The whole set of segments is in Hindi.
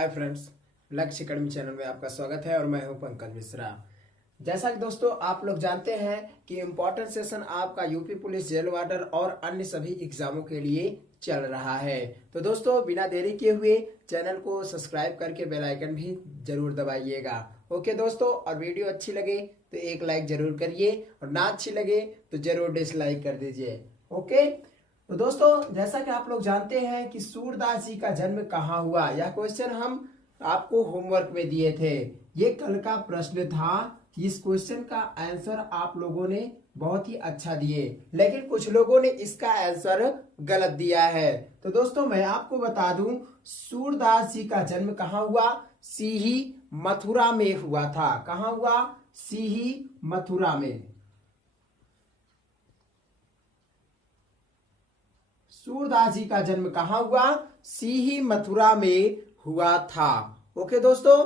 हाय फ्रेंड्स, लक्ष्य अकेडमी चैनल में आपका स्वागत है और मैं हूं पंकज मिश्रा। जैसा कि दोस्तों आप लोग जानते हैं कि इम्पोर्टेंट सेशन आपका यूपी पुलिस, जेल वार्डर और अन्य सभी एग्जामों के लिए चल रहा है। तो दोस्तों बिना देरी किए हुए चैनल को सब्सक्राइब करके बेल आइकन भी जरूर दबाइएगा। ओके दोस्तों, और वीडियो अच्छी लगे तो एक लाइक जरूर करिए और ना अच्छी लगे तो जरूर डिसलाइक कर दीजिए। ओके, तो दोस्तों जैसा कि आप लोग जानते हैं कि सूरदास जी का जन्म कहाँ हुआ, यह क्वेश्चन हम आपको होमवर्क में दिए थे। ये कल का प्रश्न था। इस क्वेश्चन का आंसर आप लोगों ने बहुत ही अच्छा दिए, लेकिन कुछ लोगों ने इसका आंसर गलत दिया है। तो दोस्तों मैं आपको बता दूं, सूरदास जी का जन्म कहाँ हुआ? सीही मथुरा में हुआ था। कहाँ हुआ? सीही मथुरा में। सूरदास जी का जन्म कहाँ हुआ? सीही मथुरा में हुआ था। ओके दोस्तों,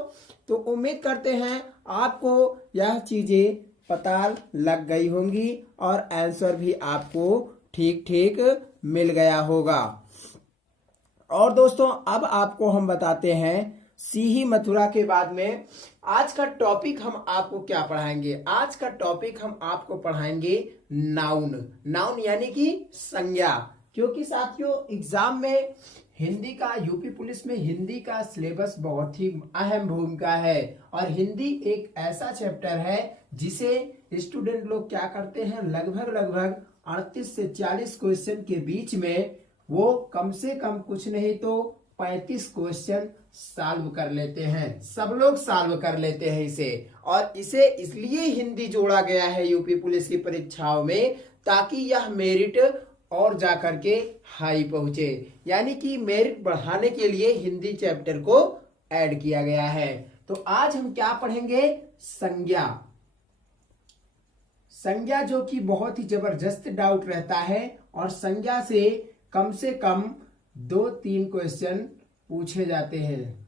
तो उम्मीद करते हैं आपको यह चीजें पता लग गई होंगी और आंसर भी आपको ठीक ठीक मिल गया होगा। और दोस्तों अब आपको हम बताते हैं सीही मथुरा के बाद में आज का टॉपिक हम आपको क्या पढ़ाएंगे। आज का टॉपिक हम आपको पढ़ाएंगे नाउन। नाउन यानी कि संज्ञा, क्योंकि साथियों एग्जाम में हिंदी का, यूपी पुलिस में हिंदी का सिलेबस बहुत ही अहम भूमिका है। और हिंदी एक ऐसा चैप्टर है जिसे स्टूडेंट लोग क्या करते हैं, लगभग 38 से 40 क्वेश्चन के बीच में वो कम से कम कुछ नहीं तो 35 क्वेश्चन सॉल्व कर लेते हैं। सब लोग सॉल्व कर लेते हैं इसे, और इसे इसलिए हिंदी जोड़ा गया है यूपी पुलिस की परीक्षाओं में ताकि यह मेरिट और जाकर के हाई पहुंचे। यानी कि मेरिट बढ़ाने के लिए हिंदी चैप्टर को ऐड किया गया है। तो आज हम क्या पढ़ेंगे? संज्ञा। संज्ञा जो कि बहुत ही जबरदस्त डाउट रहता है और संज्ञा से कम 2-3 क्वेश्चन पूछे जाते हैं।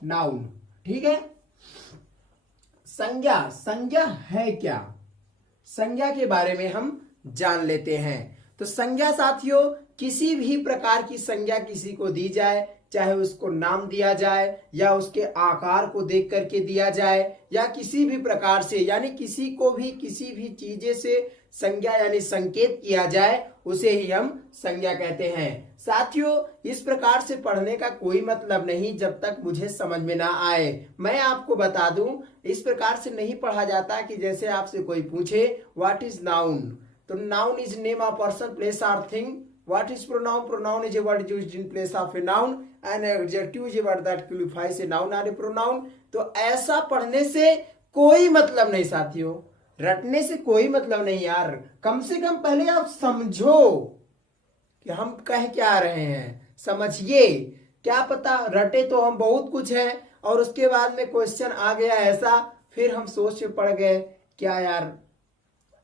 नाउन, ठीक है। संज्ञा, संज्ञा है क्या? संज्ञा के बारे में हम जान लेते हैं। तो संज्ञा साथियों, किसी भी प्रकार की संज्ञा किसी को दी जाए, चाहे उसको नाम दिया जाए या उसके आकार को देख करके दिया जाए या किसी भी प्रकार से, यानी किसी को भी किसी भी चीजें से संज्ञा यानी संकेत किया जाए, उसे ही हम संज्ञा कहते हैं। साथियों इस प्रकार से पढ़ने का कोई मतलब नहीं जब तक मुझे समझ में ना आए। मैं आपको बता दूं, इस प्रकार से नहीं पढ़ा जाता कि जैसे आपसे कोई पूछे व्हाट इज नाउन, तो noun is name of person, place और thing. What is pronoun? Pronoun is a word used in place of a noun, and adjective is a word that qualifies a noun or a pronoun. तो ऐसा पढ़ने से कोई मतलब नहीं साथियों, रटने से कोई मतलब नहीं यार। कम से कम पहले आप समझो कि हम कह क्या रहे हैं, समझिए। क्या पता रटे तो हम बहुत कुछ है और उसके बाद में क्वेश्चन आ गया ऐसा, फिर हम सोच में पड़ गए क्या यार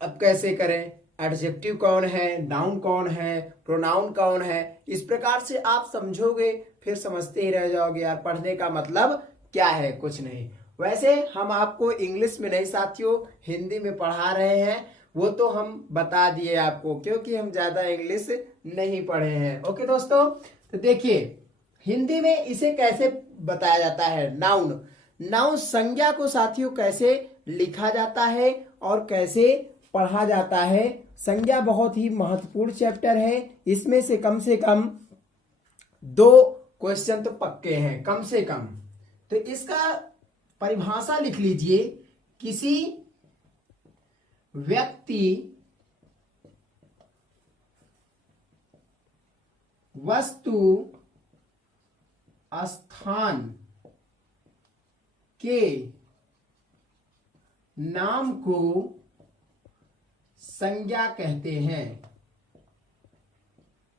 अब कैसे करें, एडजेक्टिव कौन है, नाउन कौन है, प्रोनाउन कौन है। इस प्रकार से आप समझोगे फिर समझते ही रह जाओगे यार पढ़ने का मतलब क्या है, कुछ नहीं। वैसे हम आपको इंग्लिश में नहीं साथियों, हिंदी में पढ़ा रहे हैं, वो तो हम बता दिए आपको क्योंकि हम ज्यादा इंग्लिश नहीं पढ़े हैं। ओके दोस्तों, तो देखिए हिंदी में इसे कैसे बताया जाता है, नाउन। नाउन संज्ञा को साथियों कैसे लिखा जाता है और कैसे पढ़ा जाता है। संज्ञा बहुत ही महत्वपूर्ण चैप्टर है, इसमें से कम 2 क्वेश्चन तो पक्के हैं कम से कम। तो इसका परिभाषा लिख लीजिए, किसी व्यक्ति, वस्तु, स्थान के नाम को संज्ञा कहते हैं।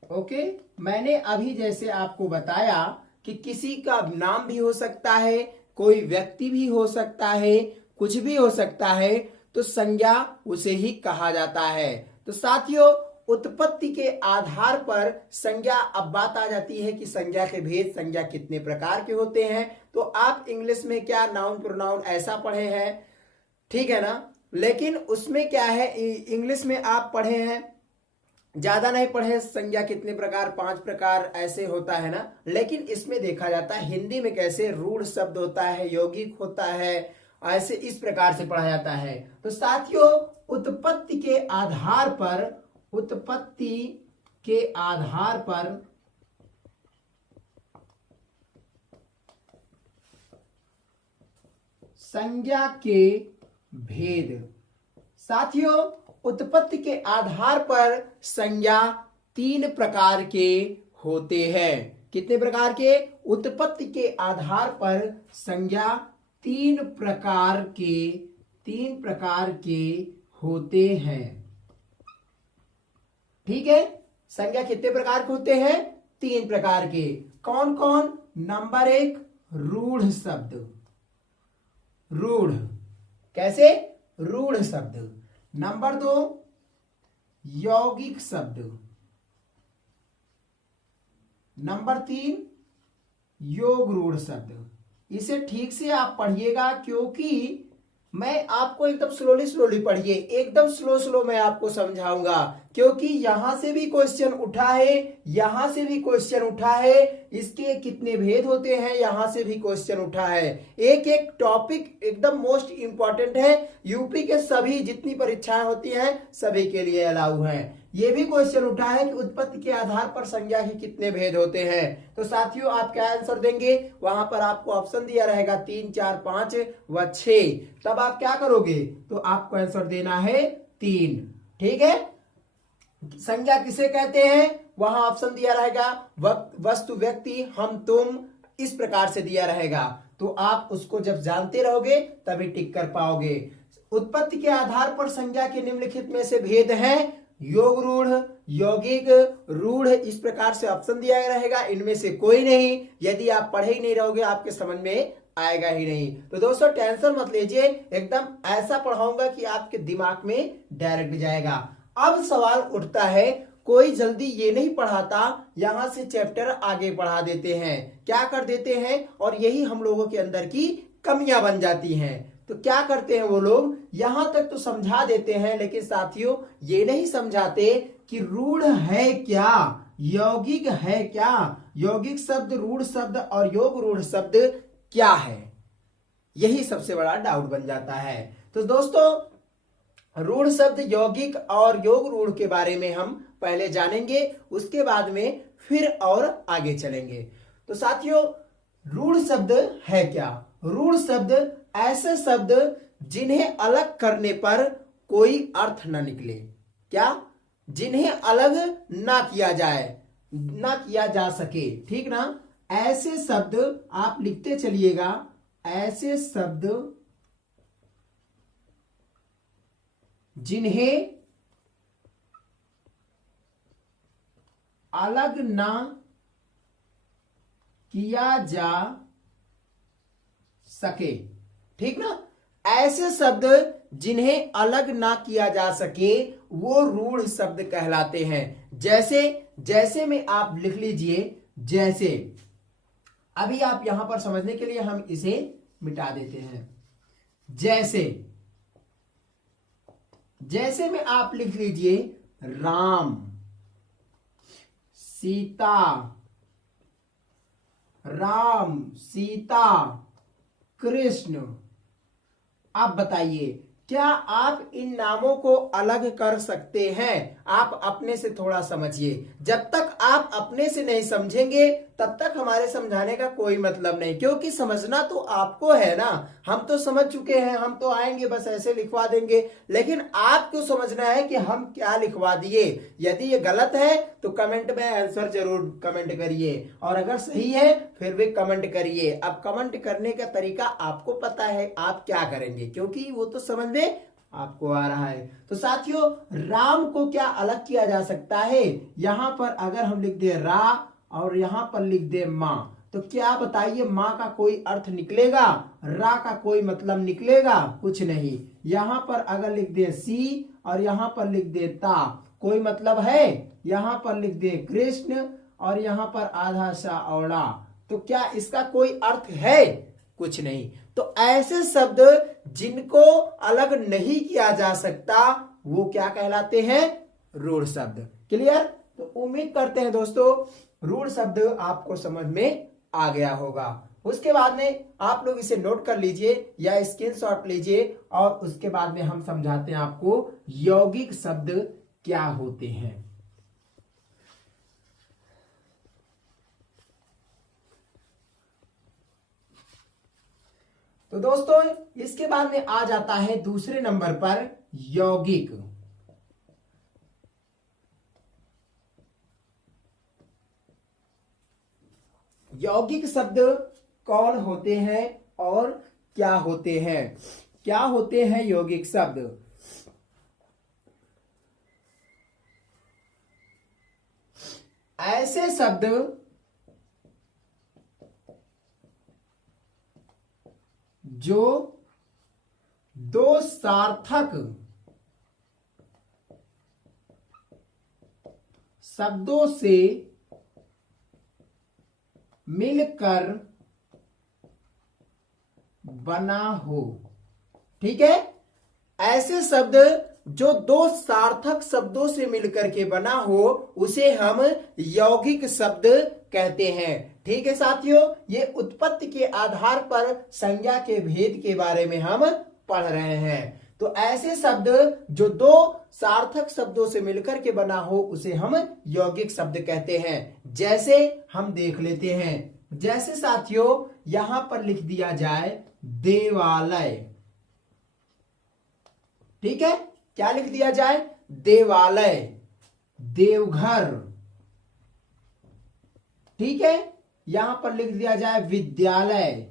ओके, मैंने अभी जैसे आपको बताया कि किसी का नाम भी हो सकता है, कोई व्यक्ति भी हो सकता है, कुछ भी हो सकता है, तो संज्ञा उसे ही कहा जाता है। तो साथियों उत्पत्ति के आधार पर संज्ञा, अब बात आ जाती है कि संज्ञा के भेद, संज्ञा कितने प्रकार के होते हैं। तो आप इंग्लिश में क्या नाउन प्रोनाउन ऐसा पढ़े हैं, ठीक है ना, लेकिन उसमें क्या है, इंग्लिश में आप पढ़े हैं ज्यादा नहीं पढ़े संज्ञा कितने प्रकार, 5 प्रकार ऐसे होता है ना, लेकिन इसमें देखा जाता है हिंदी में कैसे रूढ़ शब्द होता है, यौगिक होता है, ऐसे इस प्रकार से पढ़ा जाता है। तो साथियों उत्पत्ति के आधार पर, उत्पत्ति के आधार पर संज्ञा के भेद, साथियों उत्पत्ति के आधार पर संज्ञा 3 प्रकार के होते हैं। कितने प्रकार के? उत्पत्ति के आधार पर संज्ञा 3 प्रकार के होते हैं। ठीक है, संज्ञा कितने प्रकार के होते हैं? 3 प्रकार के। कौन कौन? नंबर 1 रूढ़ शब्द, रूढ़, कैसे? रूढ़ शब्द। नंबर 2 यौगिक शब्द। नंबर 3 योग रूढ़ शब्द। इसे ठीक से आप पढ़िएगा, क्योंकि मैं आपको एकदम स्लोली पढ़िए, एकदम स्लो मैं आपको समझाऊंगा, क्योंकि यहां से भी क्वेश्चन उठा है, यहां से भी क्वेश्चन उठा है, इसके कितने भेद होते हैं यहां से भी क्वेश्चन उठा है। एक एक टॉपिक एकदम मोस्ट इंपॉर्टेंट है, यूपी के सभी जितनी परीक्षाएं होती हैं सभी के लिए अलाउ है। ये भी क्वेश्चन उठा है कि उत्पत्ति के आधार पर संज्ञा के कितने भेद होते हैं। तो साथियों आप क्या आंसर देंगे? वहां पर आपको ऑप्शन दिया रहेगा 3, 4, 5 व 6। तब आप क्या करोगे? तो आपको आंसर देना है 3। ठीक है, संज्ञा किसे कहते हैं? वहां ऑप्शन दिया रहेगा वस्तु, व्यक्ति, हम, तुम, इस प्रकार से दिया रहेगा। तो आप उसको जब जानते रहोगे तभी टिक कर पाओगे। उत्पत्ति के आधार पर संज्ञा के निम्नलिखित में से भेद हैं योग रूढ़, यौगिक रूढ़, इस प्रकार से ऑप्शन दिया रहेगा। इनमें से कोई नहीं, यदि आप पढ़े ही नहीं रहोगे आपके समझ में आएगा ही नहीं। तो दोस्तों टेंशन मत लीजिए, एकदम ऐसा पढ़ाऊंगा कि आपके दिमाग में डायरेक्ट जाएगा। अब सवाल उठता है, कोई जल्दी ये नहीं पढ़ाता, यहां से चैप्टर आगे पढ़ा देते हैं, क्या कर देते हैं, और यही हम लोगों के अंदर की कमियां बन जाती हैं। तो क्या करते हैं वो लोग, यहां तक तो समझा देते हैं, लेकिन साथियों ये नहीं समझाते कि रूढ़ है क्या, यौगिक है क्या, यौगिक शब्द, रूढ़ शब्द और योग रूढ़ शब्द क्या है। यही सबसे बड़ा डाउट बन जाता है। तो दोस्तों रूढ़ शब्द, यौगिक और योग रूढ़ के बारे में हम पहले जानेंगे, उसके बाद में फिर और आगे चलेंगे। तो साथियों रूढ़ शब्द है क्या? रूढ़ शब्द ऐसे शब्द जिन्हें अलग करने पर कोई अर्थ न निकले। क्या? जिन्हें अलग ना किया जाए, ना किया जा सके, ठीक ना। ऐसे शब्द आप लिखते चलिएगा, ऐसे शब्द जिन्हें अलग ना किया जा सके, ठीक ना। ऐसे शब्द जिन्हें अलग ना किया जा सके वो रूढ़ शब्द कहलाते हैं। जैसे, जैसे में आप लिख लीजिए, जैसे, अभी आप यहां पर समझने के लिए हम इसे मिटा देते हैं। जैसे, जैसे में आप लिख लीजिए राम, सीता, राम, सीता, कृष्ण। आप बताइए क्या आप इन नामों को अलग कर सकते हैं? आप अपने से थोड़ा समझिए। जब तक आप अपने से नहीं समझेंगे तब तक हमारे समझाने का कोई मतलब नहीं, क्योंकि समझना तो आपको है ना। हम तो समझ चुके हैं, हम तो आएंगे बस ऐसे लिखवा देंगे, लेकिन आपको समझना है कि हम क्या लिखवा दिए। यदि ये गलत है तो कमेंट में आंसर जरूर कमेंट करिए, और अगर सही है फिर भी कमेंट करिए। अब कमेंट करने का तरीका आपको पता है, आप क्या करेंगे, क्योंकि वो तो समझ में आपको आ रहा है। तो साथियों राम को क्या अलग किया जा सकता है? यहां पर अगर हम लिख दे रा और यहां पर लिख दे मां, तो क्या बताइए मां का कोई अर्थ निकलेगा? रा का कोई मतलब निकलेगा? कुछ नहीं। यहां पर अगर लिख दे सी और यहां पर लिख दे ता, कोई मतलब है? यहां पर लिख दे कृष्ण और यहां पर आधा सा औड़ा, तो क्या इसका कोई अर्थ है? कुछ नहीं। तो ऐसे शब्द जिनको अलग नहीं किया जा सकता वो क्या कहलाते हैं? रूढ़ शब्द। क्लियर? तो उम्मीद करते हैं दोस्तों रूढ़ शब्द आपको समझ में आ गया होगा। उसके बाद में आप लोग इसे नोट कर लीजिए या स्क्रीनशॉट लीजिए और उसके बाद में हम समझाते हैं आपको यौगिक शब्द क्या होते हैं। तो दोस्तों इसके बाद में आ जाता है दूसरे नंबर पर यौगिक। यौगिक शब्द कौन होते हैं और क्या होते हैं? क्या होते हैं यौगिक शब्द? ऐसे शब्द जो दो सार्थक शब्दों से मिलकर बना हो। ठीक है? ऐसे शब्द जो दो सार्थक शब्दों से मिलकर के बना हो उसे हम यौगिक शब्द कहते हैं। ठीक है साथियों, ये उत्पत्ति के आधार पर संज्ञा के भेद के बारे में हम पढ़ रहे हैं। तो ऐसे शब्द जो दो सार्थक शब्दों से मिलकर के बना हो उसे हम यौगिक शब्द कहते हैं। जैसे हम देख लेते हैं, जैसे साथियों यहां पर लिख दिया जाए देवालय। ठीक है? क्या लिख दिया जाए? देवालय, देवघर। ठीक है? यहां पर लिख दिया जाए विद्यालय।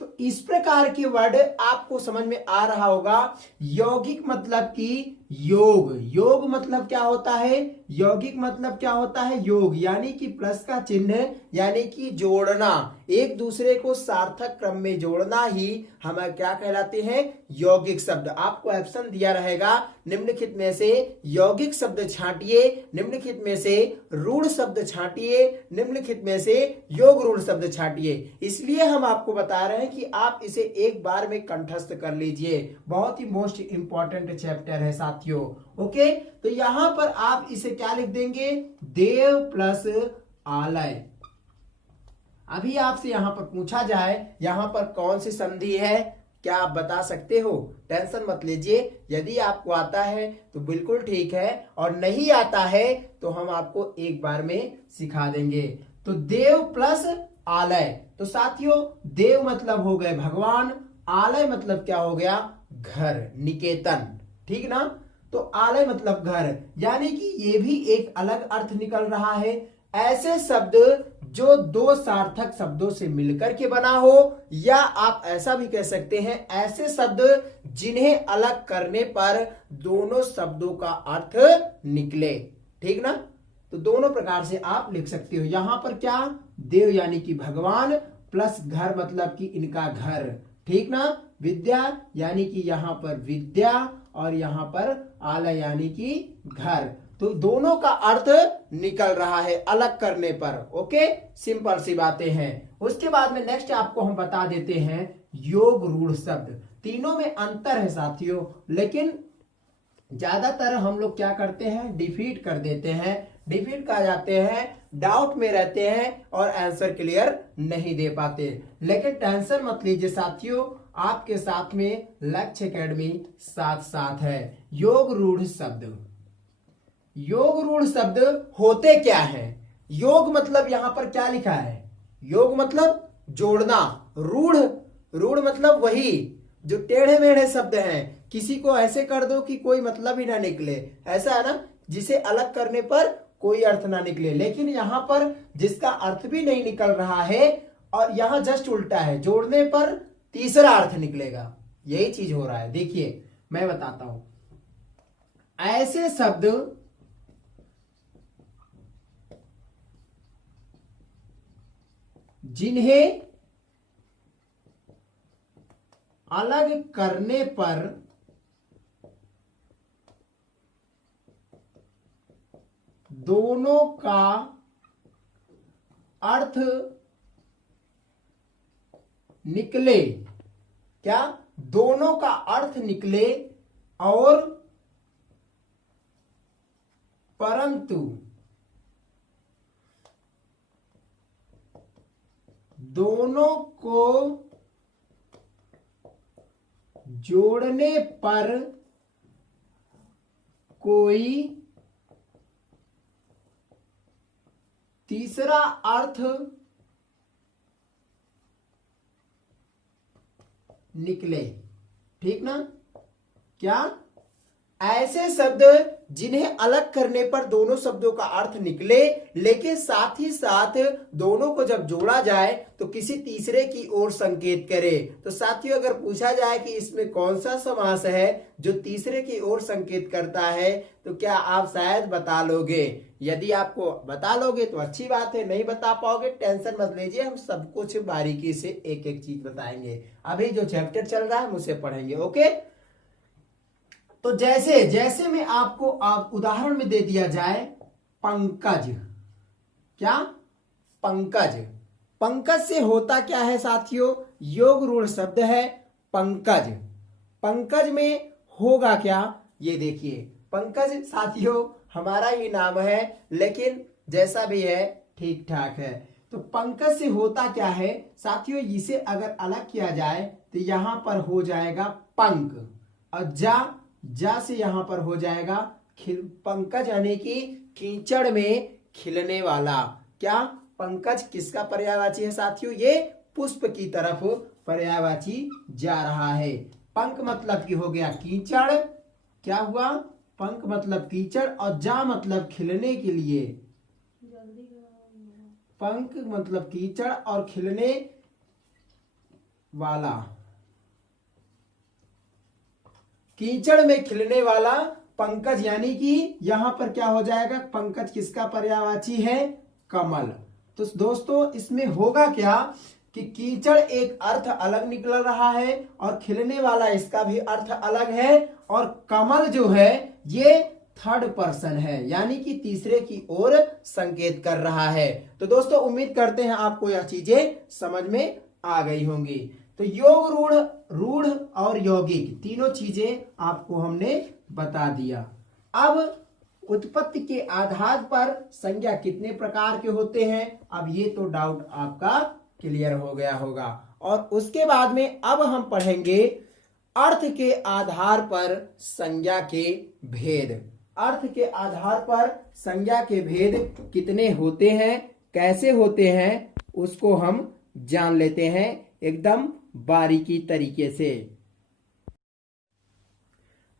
तो इस प्रकार के वर्ड आपको समझ में आ रहा होगा। यौगिक मतलब कि योग। योग मतलब क्या होता है? यौगिक मतलब क्या होता है? योग, यानी कि प्लस का चिन्ह, यानी कि जोड़ना, एक दूसरे को सार्थक क्रम में जोड़ना ही हमें क्या कहलाते हैं? यौगिक शब्द। आपको ऑप्शन दिया रहेगा निम्नलिखित में से यौगिक शब्द छांटिए, निम्नलिखित में से रूढ़ शब्द छांटिए, निम्नलिखित में से योग रूढ़ शब्द छांटिए। इसलिए हम आपको बता रहे हैं कि आप इसे एक बार में कंठस्थ कर लीजिए। बहुत ही मोस्ट इंपॉर्टेंट चैप्टर है साथियों। ओके, तो यहां पर आप इसे क्या लिख देंगे? देव प्लस आलय। अभी आपसे यहां पर पूछा जाए यहां पर कौन सी संधि है, क्या आप बता सकते हो? टेंशन मत लीजिए, यदि आपको आता है तो बिल्कुल ठीक है, और नहीं आता है तो हम आपको एक बार में सिखा देंगे। तो देव प्लस आलय। तो साथियों देव मतलब हो गए भगवान, आलय मतलब क्या हो गया? घर, निकेतन। ठीक ना? तो आलय मतलब घर, यानी कि ये भी एक अलग अर्थ निकल रहा है। ऐसे शब्द जो दो सार्थक शब्दों से मिलकर के बना हो, या आप ऐसा भी कह सकते हैं ऐसे शब्द जिन्हें अलग करने पर दोनों शब्दों का अर्थ निकले। ठीक ना? तो दोनों प्रकार से आप लिख सकते हो। यहां पर क्या? देव यानी कि भगवान, प्लस घर मतलब कि इनका घर। ठीक ना? विद्या यानी कि यहां पर विद्या, और यहां पर आलय यानी कि घर। तो दोनों का अर्थ निकल रहा है अलग करने पर। ओके, सिंपल सी बातें हैं। उसके बाद में नेक्स्ट आपको हम बता देते हैं योग रूढ़ शब्द। तीनों में अंतर है साथियों, लेकिन ज्यादातर हम लोग क्या करते हैं? डिफीट कर देते हैं। डिफीट कर जाते हैं, डाउट में रहते हैं और आंसर क्लियर नहीं दे पाते। लेकिन टेंशन मत लीजिए साथियों, आपके साथ में लक्ष्य एकेडमी साथ साथ है। योग रूढ़ शब्द, योग रूढ़ शब्द होते क्या है? योग मतलब यहां पर क्या लिखा है? योग मतलब जोड़ना। रूढ़, रूढ़ मतलब वही जो टेढ़े मेढ़े शब्द हैं, किसी को ऐसे कर दो कि कोई मतलब ही ना निकले, ऐसा है ना, जिसे अलग करने पर कोई अर्थ ना निकले। लेकिन यहां पर जिसका अर्थ भी नहीं निकल रहा है, और यहां जस्ट उल्टा है, जोड़ने पर तीसरा अर्थ निकलेगा। यही चीज हो रहा है। देखिए मैं बताता हूं, ऐसे शब्द जिन्हें अलग करने पर दोनों का अर्थ निकले। क्या? दोनों का अर्थ निकले और परंतु दोनों को जोड़ने पर कोई तीसरा अर्थ निकले। ठीक ना? क्या? ऐसे शब्द जिन्हें अलग करने पर दोनों शब्दों का अर्थ निकले, लेकिन साथ ही साथ दोनों को जब जोड़ा जाए तो किसी तीसरे की ओर संकेत करे। तो साथियों, अगर पूछा जाए कि इसमें कौन सा समास है जो तीसरे की ओर संकेत करता है, तो क्या आप शायद बता लोगे? यदि आपको बता लोगे तो अच्छी बात है, नहीं बता पाओगे टेंशन मत लीजिए, हम सब कुछ बारीकी से एक एक चीज बताएंगे। अभी जो चैप्टर चल रहा है उसे पढ़ेंगे। ओके, तो जैसे जैसे में आपको आप उदाहरण में दे दिया जाए पंकज। क्या? पंकज। पंकज से होता क्या है साथियों? योग रूढ़ शब्द है पंकज। पंकज में होगा क्या? ये देखिए, पंकज साथियों हमारा ही नाम है, लेकिन जैसा भी है ठीक ठाक है। तो पंकज से होता क्या है साथियों? इसे अगर अलग किया जाए तो यहां पर हो जाएगा पंक, और जा से यहां पर हो जाएगा पंकज, यानी कि कीचड़ में खिलने वाला। क्या? पंकज किसका पर्यायवाची है साथियों? ये पुष्प की तरफ पर्यायवाची जा रहा है। पंक मतलब कि हो गया कीचड़। क्या हुआ? पंक मतलब कीचड़, और जा मतलब खिलने के लिए। पंक मतलब कीचड़ और खिलने वाला, कीचड़ में खिलने वाला पंकज, यानी कि यहां पर क्या हो जाएगा? पंकज किसका पर्यायवाची है? कमल। तो दोस्तों इसमें होगा क्या कि कीचड़ एक अर्थ अलग निकल रहा है और खिलने वाला इसका भी अर्थ अलग है, और कमल जो है ये थर्ड पर्सन है, यानी कि तीसरे की ओर संकेत कर रहा है। तो दोस्तों उम्मीद करते हैं आपको यह चीजें समझ में आ गई होंगी। तो योग रूढ़, रूढ़ और यौगिक तीनों चीजें आपको हमने बता दिया। अब उत्पत्ति के आधार पर संज्ञा कितने प्रकार के होते हैं, अब ये तो डाउट आपका क्लियर हो गया होगा। और उसके बाद में अब हम पढ़ेंगे अर्थ के आधार पर संज्ञा के भेद। अर्थ के आधार पर संज्ञा के भेद कितने होते हैं, कैसे होते हैं, उसको हम जान लेते हैं एकदम बारीकी तरीके से।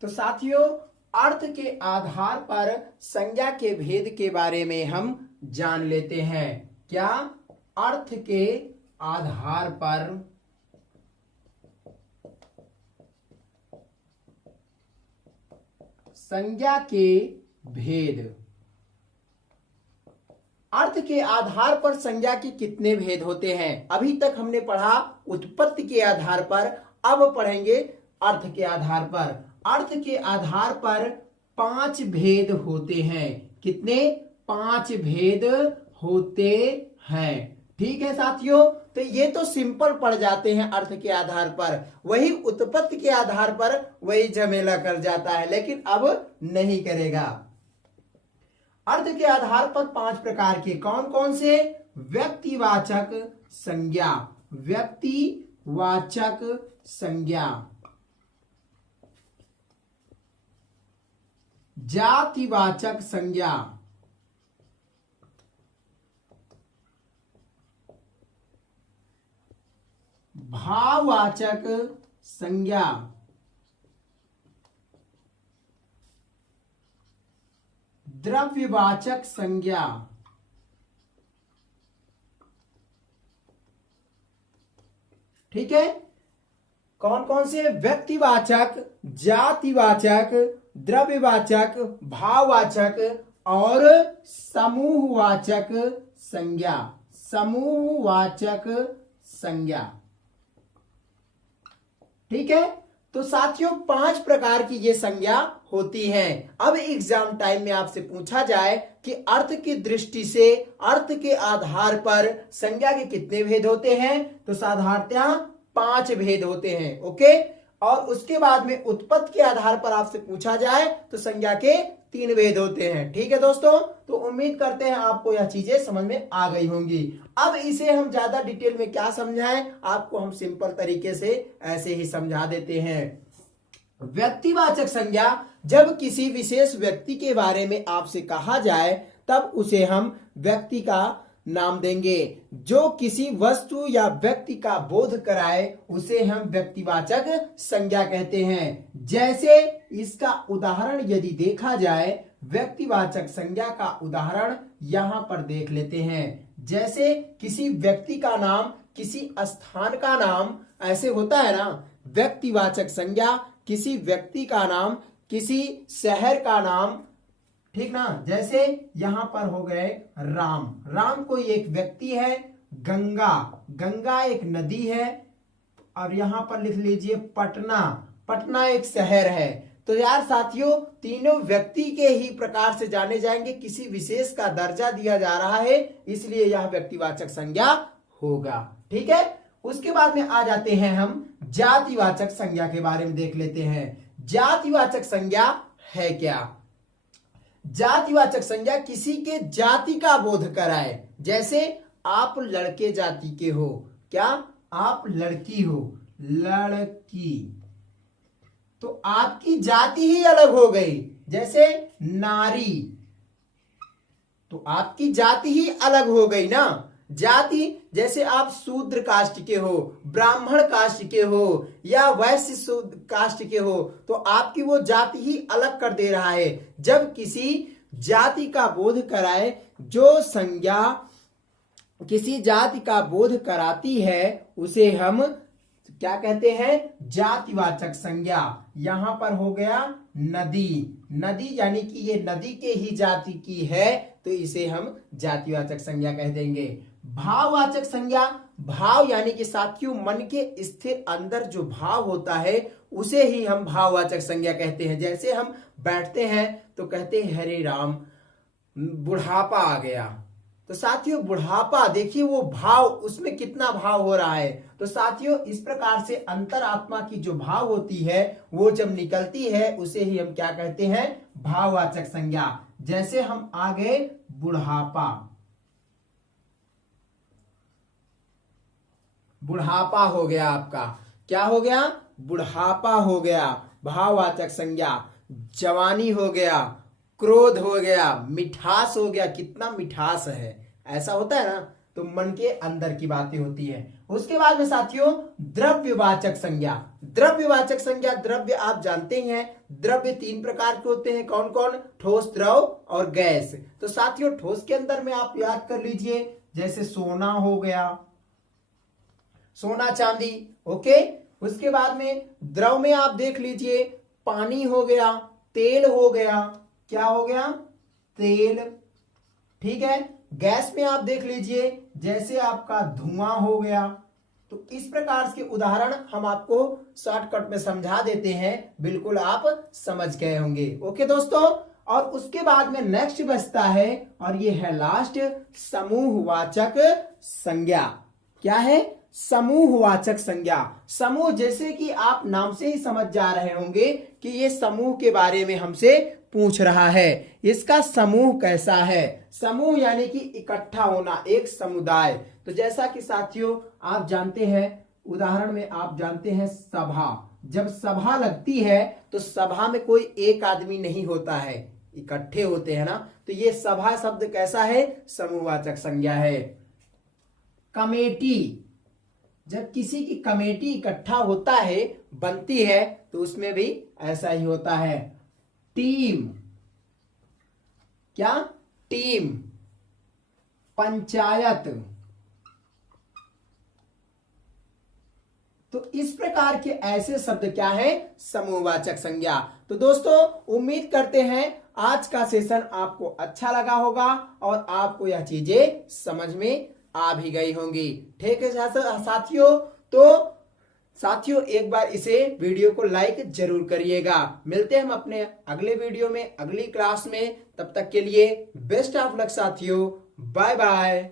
तो साथियों अर्थ के आधार पर संज्ञा के भेद के बारे में हम जान लेते हैं। क्या? अर्थ के आधार पर संज्ञा के भेद। अर्थ के आधार पर संज्ञा के कितने भेद होते हैं? अभी तक हमने पढ़ा उत्पत्ति के आधार पर, अब पढ़ेंगे अर्थ के आधार पर। अर्थ के आधार पर 5 भेद होते हैं। कितने? 5 भेद होते हैं। ठीक है साथियों, तो ये तो सिंपल पढ़ जाते हैं अर्थ के आधार पर, वही उत्पत्ति के आधार पर वही झमेला कर जाता है, लेकिन अब नहीं करेगा। अर्थ के आधार पर 5 प्रकार के कौन कौन से? व्यक्तिवाचक संज्ञा, व्यक्तिवाचक संज्ञा, जातिवाचक संज्ञा, भाववाचक संज्ञा, द्रव्यवाचक संज्ञा, ठीक है। कौन कौन से? व्यक्तिवाचक, जातिवाचक, द्रव्यवाचक, भाववाचक और समूहवाचक संज्ञा, समूहवाचक संज्ञा। ठीक है, तो साथियों 5 प्रकार की ये संज्ञा होती हैं। अब एग्जाम टाइम में आपसे पूछा जाए कि अर्थ की दृष्टि से अर्थ के आधार पर संज्ञा के कितने भेद होते हैं, तो साधारणतः 5 भेद होते हैं। ओके, और उसके बाद में उत्पत्ति के आधार पर आपसे पूछा जाए तो संज्ञा के 3 भेद होते हैं। ठीक है दोस्तों, तो उम्मीद करते हैं आपको यह चीजें समझ में आ गई होंगी। अब इसे हम ज्यादा डिटेल में क्या समझाएं, आपको हम सिंपल तरीके से ऐसे ही समझा देते हैं। व्यक्तिवाचक संज्ञा जब किसी विशेष व्यक्ति के बारे में आपसे कहा जाए तब उसे हम व्यक्ति का नाम देंगे। जो किसी वस्तु या व्यक्ति का बोध कराए उसे हम व्यक्तिवाचक संज्ञा कहते हैं। जैसे इसका उदाहरण यदि देखा जाए, व्यक्तिवाचक संज्ञा का उदाहरण यहां पर देख लेते हैं। जैसे किसी व्यक्ति का नाम, किसी स्थान का नाम, ऐसे होता है ना। व्यक्तिवाचक संज्ञा किसी व्यक्ति का नाम, किसी शहर का नाम, ठीक ना। जैसे यहां पर हो गए राम, राम कोई एक व्यक्ति है। गंगा, गंगा एक नदी है। और यहां पर लिख लीजिए पटना, पटना एक शहर है। तो यार साथियों, तीनों व्यक्ति के ही प्रकार से जाने जाएंगे, किसी विशेष का दर्जा दिया जा रहा है, इसलिए यह व्यक्तिवाचक संज्ञा होगा। ठीक है, उसके बाद में आ जाते हैं हम जातिवाचक संज्ञा के बारे में देख लेते हैं। जातिवाचक संज्ञा है क्या? जातिवाचक संज्ञा किसी के जाति का बोध कराए। जैसे आप लड़के जाति के हो, क्या आप लड़की हो, लड़की, तो आपकी जाति ही अलग हो गई। जैसे नारी, तो आपकी जाति ही अलग हो गई ना। जाति, जैसे आप शूद्र कास्ट के हो, ब्राह्मण कास्ट के हो, या वैश्य कास्ट के हो, तो आपकी वो जाति ही अलग कर दे रहा है। जब किसी जाति का बोध कराए, जो संज्ञा किसी जाति का बोध कराती है उसे हम क्या कहते हैं? जातिवाचक संज्ञा। यहां पर हो गया नदी, नदी यानी कि ये नदी के ही जाति की है, तो इसे हम जातिवाचक संज्ञा कह देंगे। भाववाचक संज्ञा, भाव यानी कि साथियों मन के स्थिर अंदर जो भाव होता है उसे ही हम भाववाचक संज्ञा कहते हैं। जैसे हम बैठते हैं तो कहते हैं हरे राम बुढ़ापा आ गया, तो साथियों बुढ़ापा देखिए वो भाव, उसमें कितना भाव हो रहा है। तो साथियों इस प्रकार से अंतरात्मा की जो भाव होती है वो जब निकलती है उसे ही हम क्या कहते हैं? भाववाचक संज्ञा। जैसे हम आ गए बुढ़ापा, बुढ़ापा हो गया आपका, क्या हो गया? बुढ़ापा हो गया, भाववाचक संज्ञा। जवानी हो गया, क्रोध हो गया, मिठास हो गया, कितना मिठास है, ऐसा होता है ना। तो मन के अंदर की बातें होती है। उसके बाद में साथियों द्रव्यवाचक संज्ञा। द्रव्यवाचक संज्ञा, द्रव्य आप जानते ही हैं, द्रव्य 3 प्रकार के होते हैं। कौन कौन? ठोस, द्रव और गैस। तो साथियों ठोस के अंदर में आप याद कर लीजिए, जैसे सोना हो गया, सोना चांदी, ओके। उसके बाद में द्रव में आप देख लीजिए पानी हो गया, तेल हो गया, क्या हो गया? तेल, ठीक है। गैस में आप देख लीजिए जैसे आपका धुआं हो गया। तो इस प्रकार के उदाहरण हम आपको शॉर्टकट में समझा देते हैं, बिल्कुल आप समझ गए होंगे। ओके दोस्तों, और उसके बाद में नेक्स्ट बचता है और ये है लास्ट, समूहवाचक संज्ञा। क्या है? समूहवाचक संज्ञा। समूह, जैसे कि आप नाम से ही समझ जा रहे होंगे कि ये समूह के बारे में हमसे पूछ रहा है। इसका समूह कैसा है? समूह यानी कि इकट्ठा होना, एक समुदाय। तो जैसा कि साथियों आप जानते हैं, उदाहरण में आप जानते हैं सभा। जब सभा लगती है तो सभा में कोई एक आदमी नहीं होता है, इकट्ठे होते हैं ना। तो ये सभा शब्द कैसा है? समूहवाचक संज्ञा है। कमेटी, जब किसी की कमेटी इकट्ठा होता है, बनती है, तो उसमें भी ऐसा ही होता है। टीम, क्या? टीम। पंचायत। तो इस प्रकार के ऐसे शब्द क्या है? समूहवाचक संज्ञा। तो दोस्तों उम्मीद करते हैं आज का सेशन आपको अच्छा लगा होगा और आपको यह चीजें समझ में आ भी गई होंगी। ठीक है साथियों, तो साथियों एक बार इसे वीडियो को लाइक जरूर करिएगा। मिलते हैं हम अपने अगले वीडियो में, अगली क्लास में। तब तक के लिए बेस्ट ऑफ लक साथियों, बाय बाय।